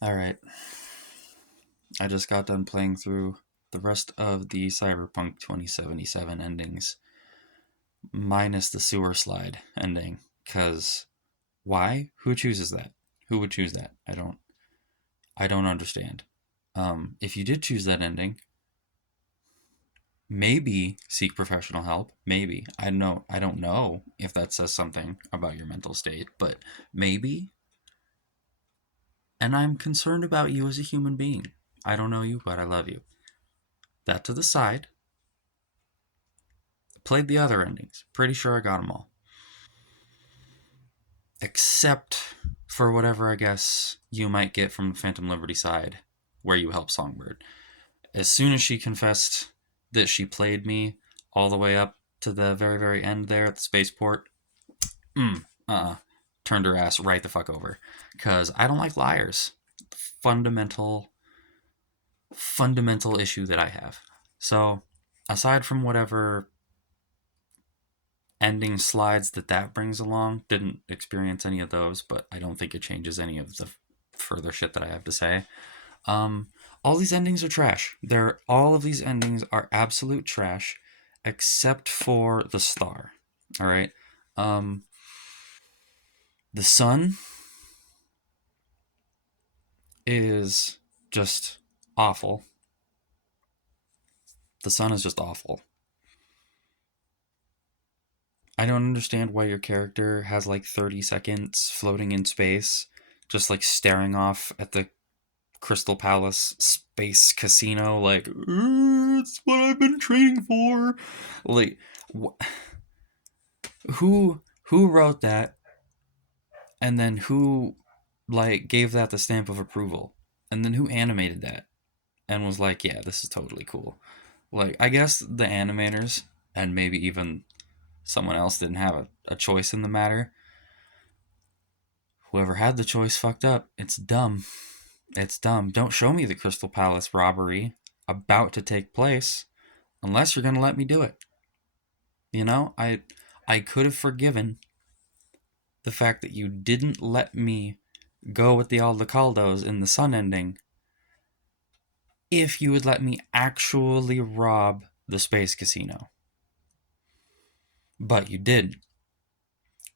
Alright, I just got done playing through the rest of the Cyberpunk 2077 endings, minus the sewer slide ending. Because why? Who chooses that? Who would choose that? I don't understand. If you did choose that ending, maybe seek professional help. Maybe. I don't know if that says something about your mental state, but maybe. And I'm concerned about you as a human being. I don't know you, but I love you. That to the side. Played the other endings. Pretty sure I got them all. Except for whatever I guess you might get from the Phantom Liberty side, where you help Songbird. As soon as she confessed that she played me all the way up to the very, very end there at the spaceport, turned her ass right the fuck over. Because I don't like liars. Fundamental, fundamental issue that I have. So, aside from whatever ending slides that brings along. Didn't experience any of those, but I don't think it changes any of the further shit that I have to say. Um, all these endings are trash. All of these endings are absolute trash, except for the star. All right. Um, the sun is just awful. The sun is just awful. I don't understand why your character has like 30 seconds floating in space, just like staring off at the Crystal Palace space casino. Like, it's what I've been training for. Like, who wrote that, and then who like gave that the stamp of approval, and then who animated that and was like, yeah, this is totally cool. Like, I guess the animators and maybe even someone else didn't have a choice in the matter. Whoever had the choice fucked up. It's dumb. It's dumb. Don't show me the Crystal Palace robbery about to take place unless you're going to let me do it. You know, I could have forgiven the fact that you didn't let me go with the Aldecaldos in the Sun ending if you would let me actually rob the space casino. But you didn't.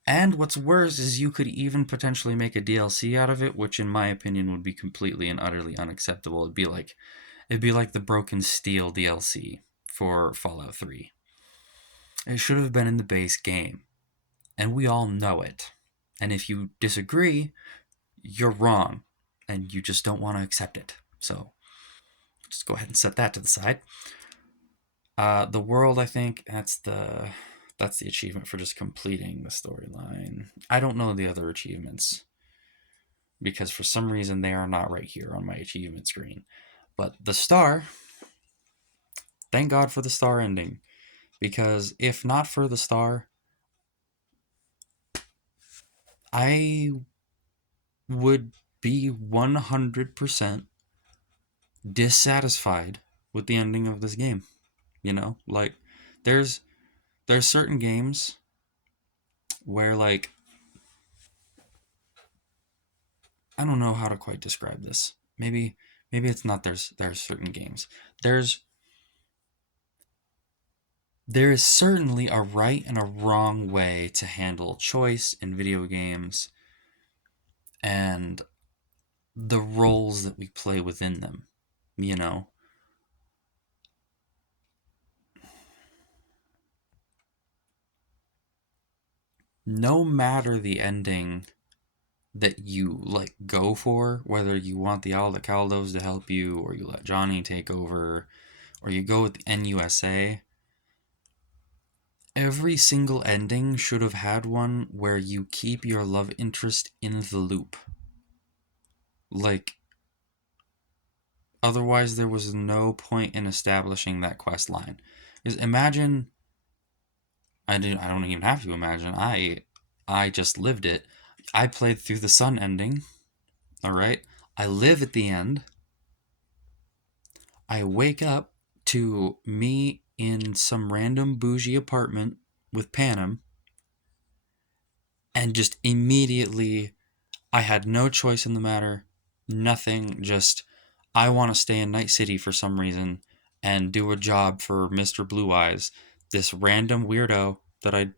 And what's worse is you could even potentially make a DLC out of it, which in my opinion would be completely and utterly unacceptable. It'd be like the Broken Steel DLC for Fallout 3. It should have been in the base game, and we all know it. And if you disagree, you're wrong, and you just don't want to accept it. So just go ahead and set that to the side. The world, I think that's the achievement for just completing the storyline. I don't know the other achievements because for some reason they are not right here on my achievement screen. But the star, thank God for the star ending, because if not for the star, I would be 100% dissatisfied with the ending of this game. You know, like there's there's certain games where like I don't know how to quite describe this. Maybe it's not there's certain games. There's there is certainly a right and a wrong way to handle choice in video games and the roles that we play within them, you know. No matter the ending that you like go for, whether you want the Aldecaldos to help you or you let Johnny take over or you go with the NUSA, every single ending should have had one where you keep your love interest in the loop. Like, otherwise there was no point in establishing that quest line. Because imagine, I don't even have to imagine. I just lived it. I played through the Sun ending. All right. I live at the end. I wake up to me in some random bougie apartment with Panem, and just immediately I had no choice in the matter. Nothing, just I want to stay in Night City for some reason and do a job for Mr. Blue Eyes, this random weirdo that I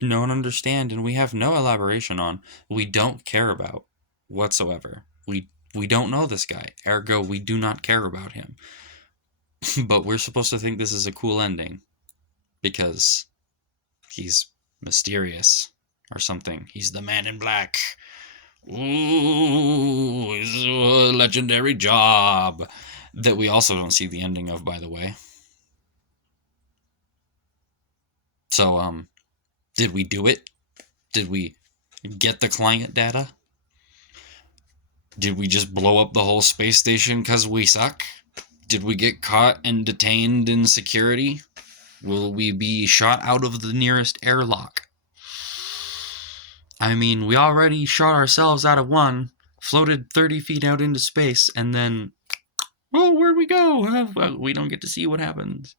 don't understand and we have no elaboration on. We don't care about whatsoever. We don't know this guy. Ergo, we do not care about him. But we're supposed to think this is a cool ending because he's mysterious or something. He's the man in black. Ooh, it's a legendary job that we also don't see the ending of, by the way. So, did we do it? Did we get the client data? Did we just blow up the whole space station because we suck? Did we get caught and detained in security? Will we be shot out of the nearest airlock? I mean, we already shot ourselves out of one, floated 30 feet out into space, and then, oh, where'd we go? Well, we don't get to see what happens.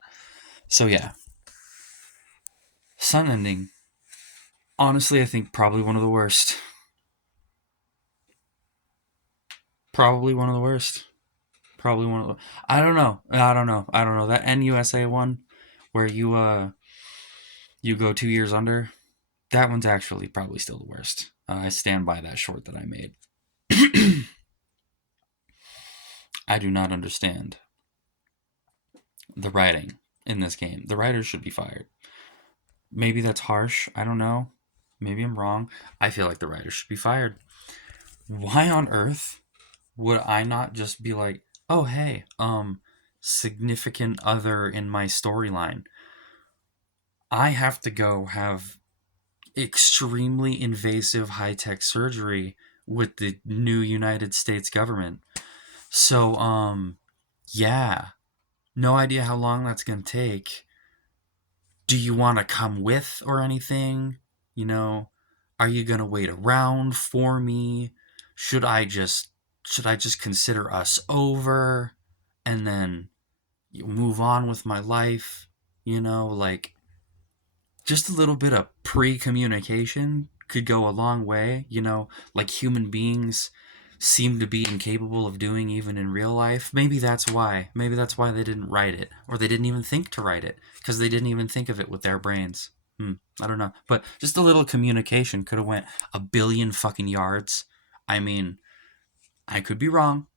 So, yeah. Sun ending. Honestly, I think probably one of the worst. Probably one of the worst. Probably one of the. I don't know. That NUSA one, where you go 2 years under. That one's actually probably still the worst. I stand by that short that I made. I do not understand the writing in this game. The writers should be fired. Maybe that's harsh. I don't know. Maybe I'm wrong. I feel like the writers should be fired. Why on earth would I not just be like, oh, hey, significant other in my storyline? I have to go have extremely invasive high-tech surgery with the new United States government. So, yeah, no idea how long that's going to take. Do you want to come with or anything? You know, are you going to wait around for me? Should I just consider us over and then move on with my life? You know, like just a little bit of pre-communication could go a long way, you know, like human beings seem to be incapable of doing even in real life. Maybe that's why. Maybe that's why they didn't write it, or they didn't even think to write it, because they didn't even think of it with their brains. I don't know. But just a little communication could have went a billion fucking yards. I mean, I could be wrong.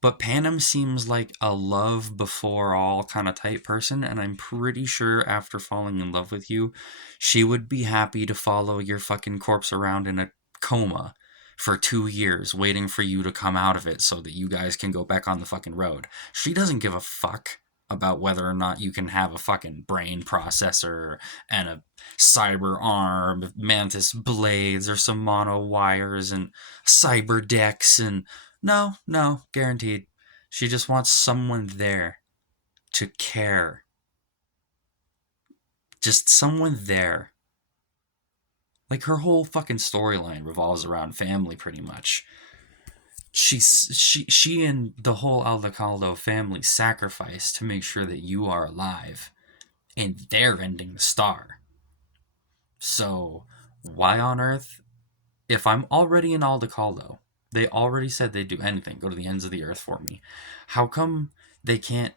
But Panem seems like a love before all kind of type person, and I'm pretty sure after falling in love with you, she would be happy to follow your fucking corpse around in a coma for 2 years, waiting for you to come out of it so that you guys can go back on the fucking road. She doesn't give a fuck about whether or not you can have a fucking brain processor and a cyber arm, mantis blades, or some mono wires and cyber decks and no, guaranteed. She just wants someone there to care. Just someone there. Like her whole fucking storyline revolves around family pretty much. She and the whole Aldecaldo family sacrifice to make sure that you are alive. And they're ending the star. So why on earth, if I'm already in Aldecaldo, they already said they'd do anything, go to the ends of the earth for me. How come they can't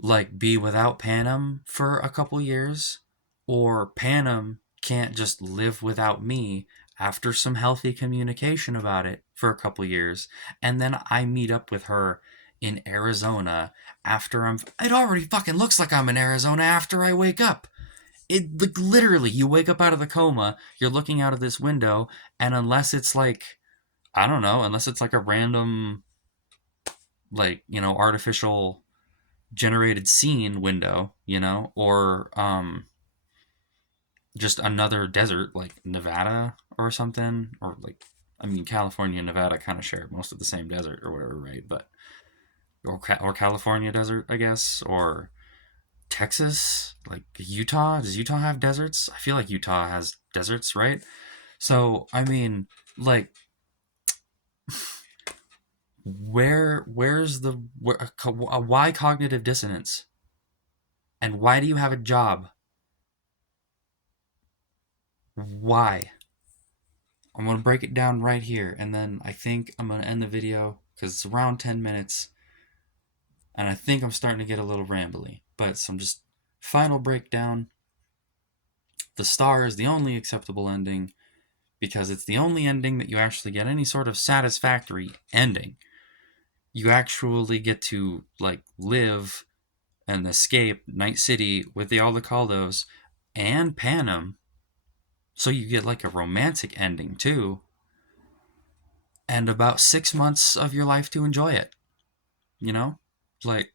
like be without Panem for a couple years? Or Panem can't just live without me after some healthy communication about it for a couple years, and then I meet up with her in Arizona after it already fucking looks like I'm in Arizona after I wake up. It like literally, you wake up out of the coma, you're looking out of this window, and unless it's like, I don't know, unless it's like a random, like, you know, artificial generated scene window, you know, or just another desert like Nevada or something, or like, I mean, California and Nevada kind of share most of the same desert or whatever, right? But or California desert, I guess, or Texas, like Utah. Does Utah have deserts? I feel like Utah has deserts, right? So I mean, like, why cognitive dissonance, and why do you have a job? Why? I'm going to break it down right here, and then I think I'm going to end the video because it's around 10 minutes, and I think I'm starting to get a little rambly. But some just final breakdown. The star is the only acceptable ending because it's the only ending that you actually get any sort of satisfactory ending. You actually get to like live and escape Night City with the Aldecaldos and Panem. So you get like a romantic ending too, and about 6 months of your life to enjoy it. You know? Like,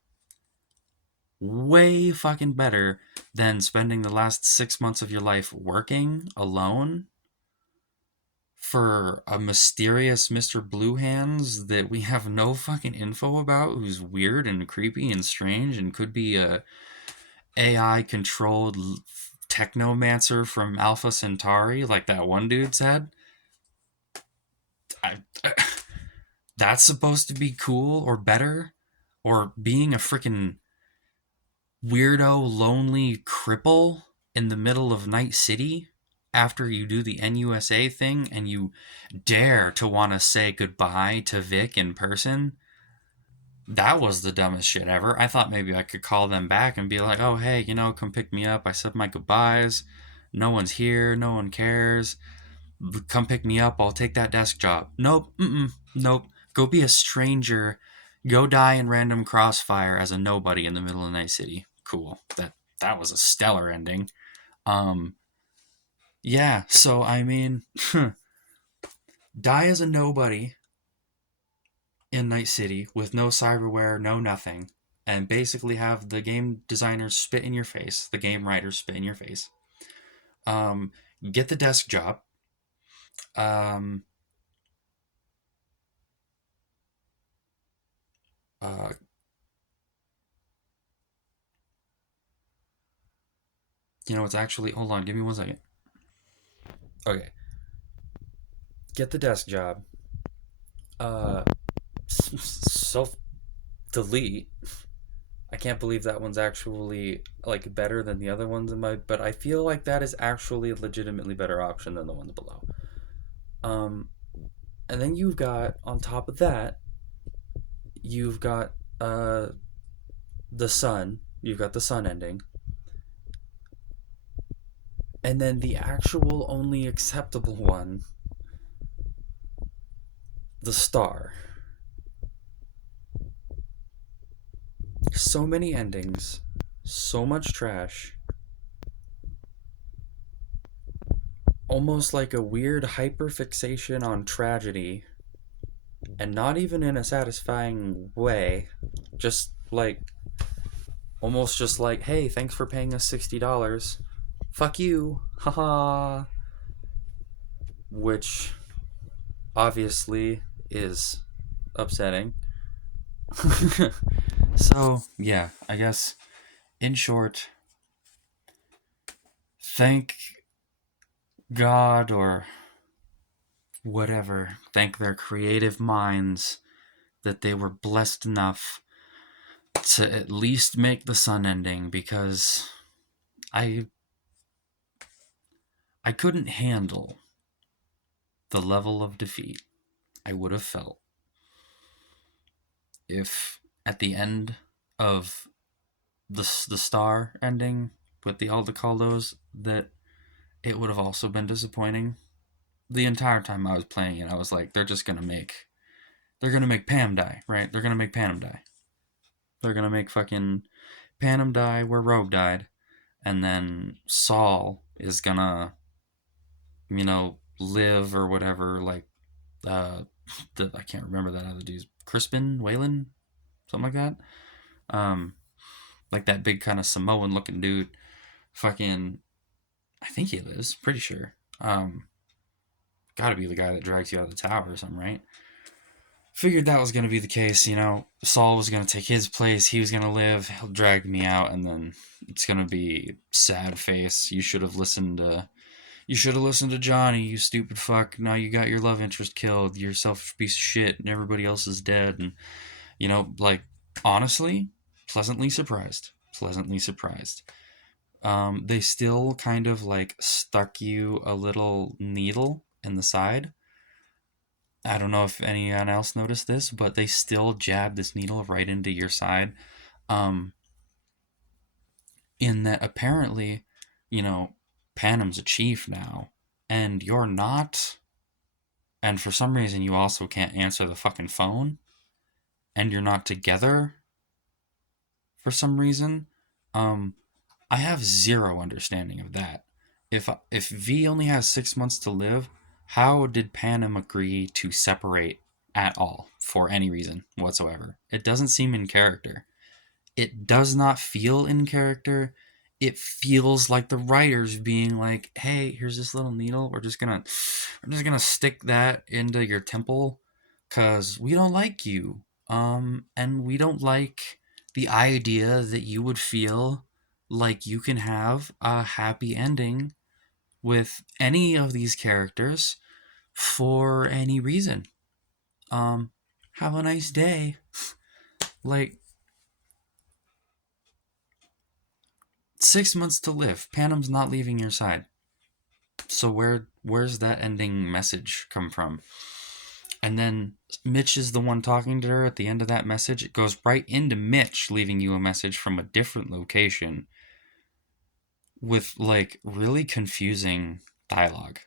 way fucking better than spending the last 6 months of your life working alone for a mysterious Mr. Blue Hands that we have no fucking info about, who's weird and creepy and strange and could be a AI controlled technomancer from Alpha Centauri, like that one dude said. I that's supposed to be cool or better, or being a freaking weirdo, lonely cripple in the middle of Night City after you do the NUSA thing and you dare to want to say goodbye to Vic in person. That was the dumbest shit ever. I thought maybe I could call them back and be like, oh, hey, come pick me up. I said my goodbyes. No one's here. No one cares. Come pick me up. I'll take that desk job. Nope. Nope. Go be a stranger. Go die in random crossfire as a nobody in the middle of Night City. Cool. That was a stellar ending. Um, yeah. So I mean, die as a nobody in Night City with no cyberware, no nothing, and basically have the game designers spit in your face, the game writers spit in your face. Um, get the desk job. Um, uh, it's actually, hold on, give me 1 second. Okay. Get the desk job. Uh, self delete. I can't believe that one's actually like better than the other ones but I feel like that is actually a legitimately better option than the ones below. Um, and then you've got on top of that, you've got the sun. You've got the sun ending, and then the actual only acceptable one, the star. So many endings, so much trash. Almost like a weird hyperfixation on tragedy, and not even in a satisfying way. Just like, almost just like, hey, thanks for paying us $60. Fuck you. Haha. Which obviously is upsetting. So, yeah, I guess in short, thank God or whatever, thank their creative minds that they were blessed enough to at least make the sun ending, because I I couldn't handle the level of defeat I would have felt if at the end of the star ending with the Aldecaldos that it would have also been disappointing. The entire time I was playing it, I was like, they're gonna make Pam die, right? They're gonna make Panem die. They're gonna make fucking Panem die where Rogue died, and then Saul is gonna, live or whatever. Like, uh, I can't remember that other dude's Crispin, Waylon, something like that. Um, like that big kind of Samoan looking dude. Fucking, I think he lives. Pretty sure. Got to be the guy that drags you out of the tower or something, right? Figured that was going to be the case. Saul was going to take his place. He was going to live. He'll drag me out, and then it's going to be sad face. You should have listened to Johnny, you stupid fuck. Now you got your love interest killed. You're a selfish piece of shit, and everybody else is dead. And like, honestly, pleasantly surprised. Pleasantly surprised. They still kind of like stuck you a little needle in the side. I don't know if anyone else noticed this, but they still jab this needle right into your side. Um, in that apparently, you know, Panem's a chief now, and you're not. And for some reason, you also can't answer the fucking phone, and you're not together for some reason. Um, I have zero understanding of that. If V only has 6 months to live, how did Panem agree to separate at all for any reason whatsoever? It doesn't seem in character. It does not feel in character. It feels like the writers being like, "Hey, here's this little needle. We're just gonna stick that into your temple, cause we don't like you. And we don't like the idea that you would feel like you can have a happy ending with any of these characters for any reason. Um, have a nice day." Like, 6 months to live. Panem's not leaving your side. So where's that ending message come from? And then Mitch is the one talking to her at the end of that message. It goes right into Mitch leaving you a message from a different location with like really confusing dialogue.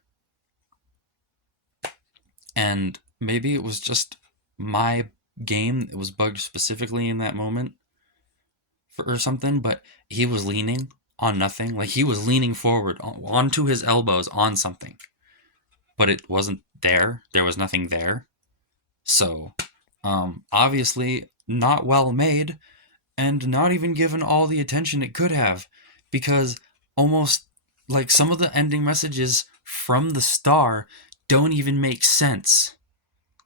And maybe it was just my game that was bugged specifically in that moment or something, but he was leaning on nothing. Like he was leaning forward onto his elbows on something, but it wasn't there. There was nothing there. So, obviously not well made and not even given all the attention it could have, because almost like some of the ending messages from the star don't even make sense.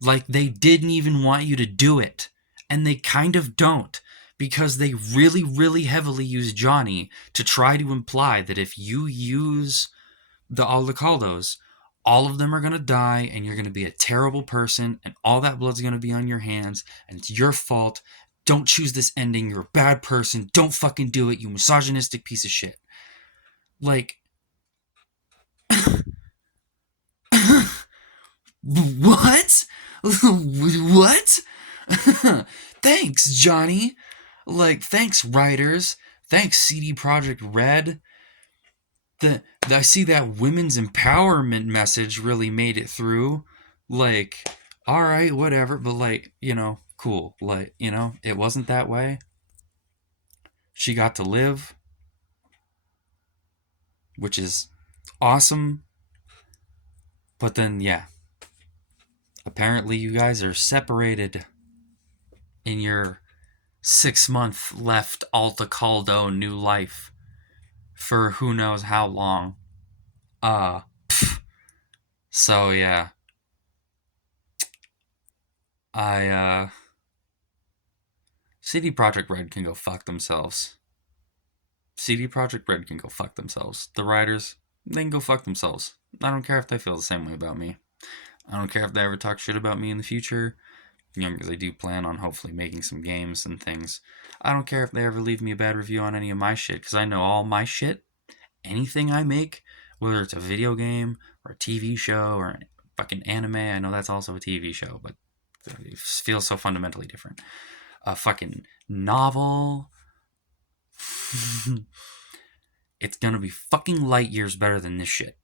Like they didn't even want you to do it. And they kind of don't. Because they really, really heavily use Johnny to try to imply that if you use the Aldecaldos, all of them are going to die and you're going to be a terrible person and all that blood's going to be on your hands and it's your fault. Don't choose this ending. You're a bad person. Don't fucking do it, you misogynistic piece of shit. Like, what? What? Thanks, Johnny. Like, thanks, writers. Thanks, CD Projekt Red. I see that women's empowerment message really made it through. Like, all right, whatever, but like, cool. Like, it wasn't that way. She got to live, which is awesome. But then, yeah, apparently you guys are separated in your 6 month left Altacaldo new life for who knows how long. Uh, so yeah, I CD Projekt Red can go fuck themselves. CD Projekt Red can go fuck themselves. The writers, they can go fuck themselves. I don't care if they feel the same way about me. I don't care if they ever talk shit about me in the future. Because I do plan on hopefully making some games and things. I don't care if they ever leave me a bad review on any of my shit, because I know all my shit, anything I make, whether it's a video game or a TV show or a fucking anime, I know that's also a TV show, but it feels so fundamentally different. A fucking novel. It's gonna be fucking light years better than this shit.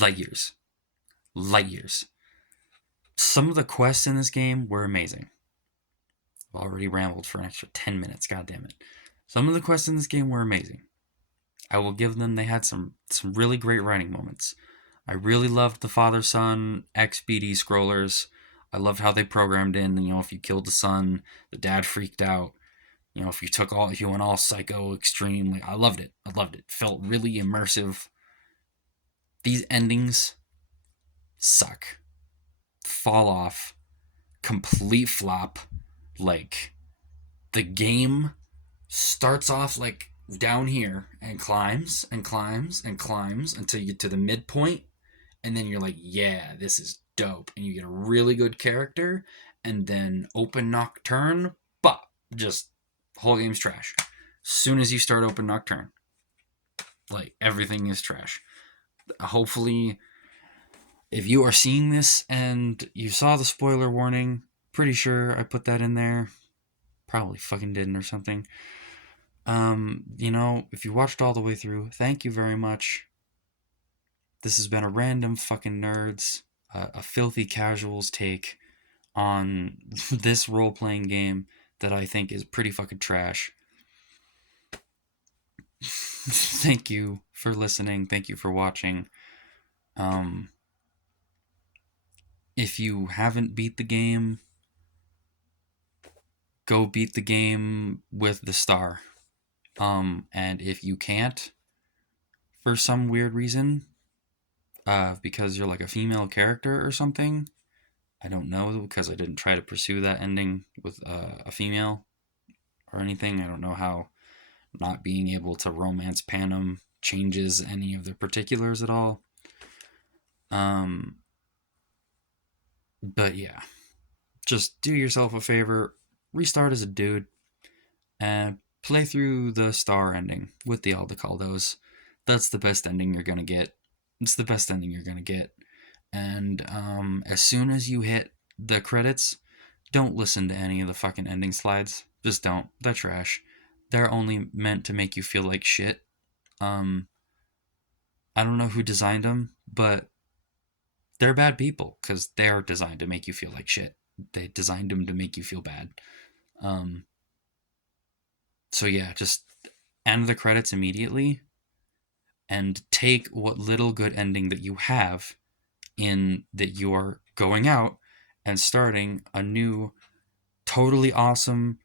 Light years. Light years. Some of the quests in this game were amazing. I've already rambled for an extra 10 minutes, god damn it. Some of the quests in this game were amazing. I will give them, they had some really great writing moments. I really loved the father-son XBD scrollers. I loved how they programmed in, if you killed the son, the dad freaked out. If you went all psycho extreme, like I loved it. Felt really immersive. These endings suck. Fall off. Complete flop. Like, the game starts off like down here and climbs and climbs and climbs until you get to the midpoint, and then you're like, yeah, this is dope, and you get a really good character, and then open Nocturne, but just whole game's trash. Soon as you start open Nocturne, like everything is trash. Hopefully If you are seeing this and you saw the spoiler warning, pretty sure I put that in there. Probably fucking didn't or something. If you watched all the way through, thank you very much. This has been a random fucking nerds, a filthy casuals take on this role playing game that I think is pretty fucking trash. Thank you for listening. Thank you for watching. Um, if you haven't beat the game, go beat the game with the star. And if you can't, for some weird reason, because you're like a female character or something, I don't know because I didn't try to pursue that ending with a female or anything. I don't know how not being able to romance Panem changes any of the particulars at all. But yeah, just do yourself a favor, restart as a dude, and play through the star ending with the Aldecaldos. That's the best ending you're gonna get. It's the best ending you're gonna get. And as soon as you hit the credits, don't listen to any of the fucking ending slides. Just don't. They're trash. They're only meant to make you feel like shit. Um, I don't know who designed them, but they're bad people because they're designed to make you feel like shit. They designed them to make you feel bad. Um, so yeah, just end the credits immediately and take what little good ending that you have in that you are going out and starting a new, totally awesome,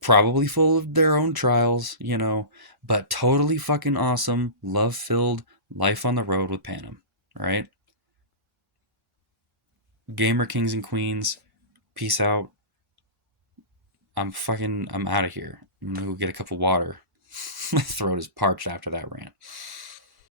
probably full of their own trials, but totally fucking awesome, love filled life on the road with Panem. All right? Gamer kings and queens, peace out. I'm out of here. I'm gonna go get a cup of water. My throat is parched after that rant.